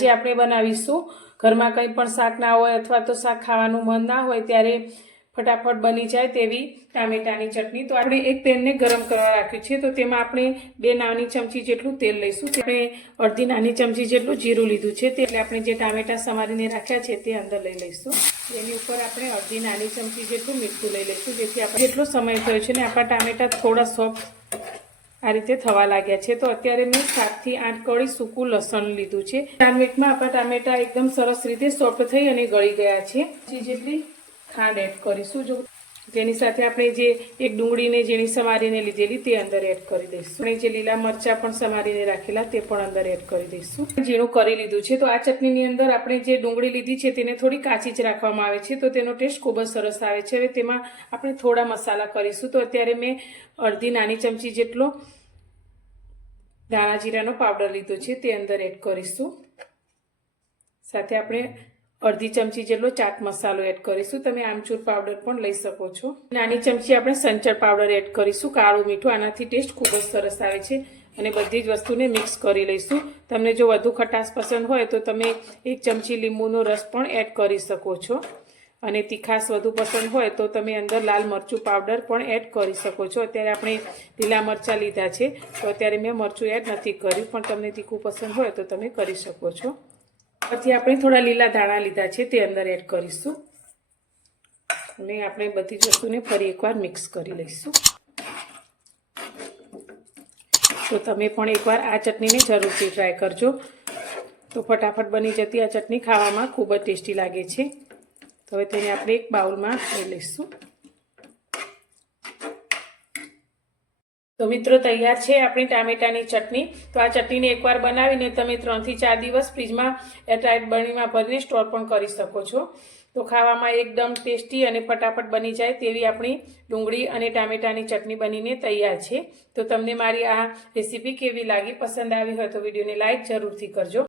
જે આપણે બનાવીશું. ઘરમાં કંઈ પણ શાક ના હોય અથવા તો શાક ખાવાનું મન ના હોય ત્યારે ફટાફટ બની જાય તેવી ટામેટાની ચટણી. તો આપણે એક તેલને ગરમ કરવા રાખ્યું છે. તો તેમાં આપણે બે નાની ચમચી જેટલું તેલ લઈશું. આપણે અડધી નાની ચમચી જેટલું જીરું લીધું છે. તેટલે આપણે જે ટામેટા સમારીને રાખ્યા છે તે અંદર લઈ લઈશું. એની ઉપર આપણે અડધી નાની ચમચી જેટલું મીઠું લઈ લઈશું. જેથી આપણે જેટલો સમય થયો છે ને આપણા ટામેટા થોડા સોફ્ટ આ રીતે થવા લાગ્યા છે. તો અત્યારે મેં સાતથી આઠ કળી સૂકું લસણ લીધું છે. ચાર મિનિટમાં આપણા ટામેટા એકદમ સરસ રીતે સોફ્ટ થઈ અને ગળી ગયા છે. જેટલી ખાંડ એડ કરીશું. જો તેની સાથે આપણે જે એક ડુંગળીને જેની સમારીને લીધેલી તે અંદર એડ કરી દઈશું. આપણે જે લીલા મરચાં પણ સમારીને રાખેલા તે પણ અંદર એડ કરી દઈશું. ઝીણું કરી લીધું છે. તો આ ચટણીની અંદર આપણે જે ડુંગળી લીધી છે તેને થોડી કાચી જ રાખવામાં આવે છે. તો તેનો ટેસ્ટ ખૂબ જ સરસ આવે છે. હવે તેમાં આપણે થોડા મસાલા કરીશું. તો અત્યારે મેં અડધી નાની ચમચી જેટલો ધાણા જીરાનો પાવડર લીધો છે, તે અંદર એડ કરીશું. સાથે આપણે અડધી ચમચી જેટલો ચાટ મસાલો એડ કરીશું. તમે આમચૂર પાવડર પણ લઈ શકો છો. નાની ચમચી આપણે સંચર પાવડર એડ કરીશું. કાળું મીઠું, આનાથી ટેસ્ટ ખૂબ જ સરસ આવે છે અને બધી જ વસ્તુને મિક્સ કરી લઈશું. તમને જો વધુ ખટાશ પસંદ હોય તો તમે એક ચમચી લીંબુનો રસ પણ એડ કરી શકો છો. અને તીખાશ વધુ પસંદ હોય તો તમે અંદર લાલ મરચું પાવડર પણ એડ કરી શકો છો. અત્યારે આપણે લીલા મરચાં લીધા છે. તો અત્યારે મેં મરચું એડ નથી કર્યું, પણ તમને તીખું પસંદ હોય તો તમે કરી શકો છો. પછી આપણે થોડા લીલા ધાણા લીધા છે, તે અંદર એડ કરીશું. અને આપણે બધી જ વસ્તુને ફરી એકવાર મિક્સ કરી લઈશું. તો તમે પણ એકવાર આ ચટણીને જરૂરથી ટ્રાય કરજો. તો ફટાફટ બની જતી આ ચટણી ખાવામાં ખૂબ જ ટેસ્ટી લાગે છે. તો હવે તેને આપણે એક બાઉલમાં લઈ લઈશું. તો મિત્રો તૈયાર છે આપણી ટામેટાની ચટણી. તો આ ચટણીને એકવાર બનાવીને તમે ત્રણથી ચાર દિવસ ફ્રીજમાં એરટાઇટ બરણીમાં ભરીને સ્ટોર પણ કરી શકો છો. તો ખાવામાં એકદમ ટેસ્ટી અને ફટાફટ બની જાય તેવી આપણી ડુંગળી અને ટામેટાની ચટણી બનીને તૈયાર છે. તો તમને મારી આ રેસીપી કેવી લાગી, પસંદ આવી હોય તો વિડીયોને લાઇક જરૂરથી કરજો.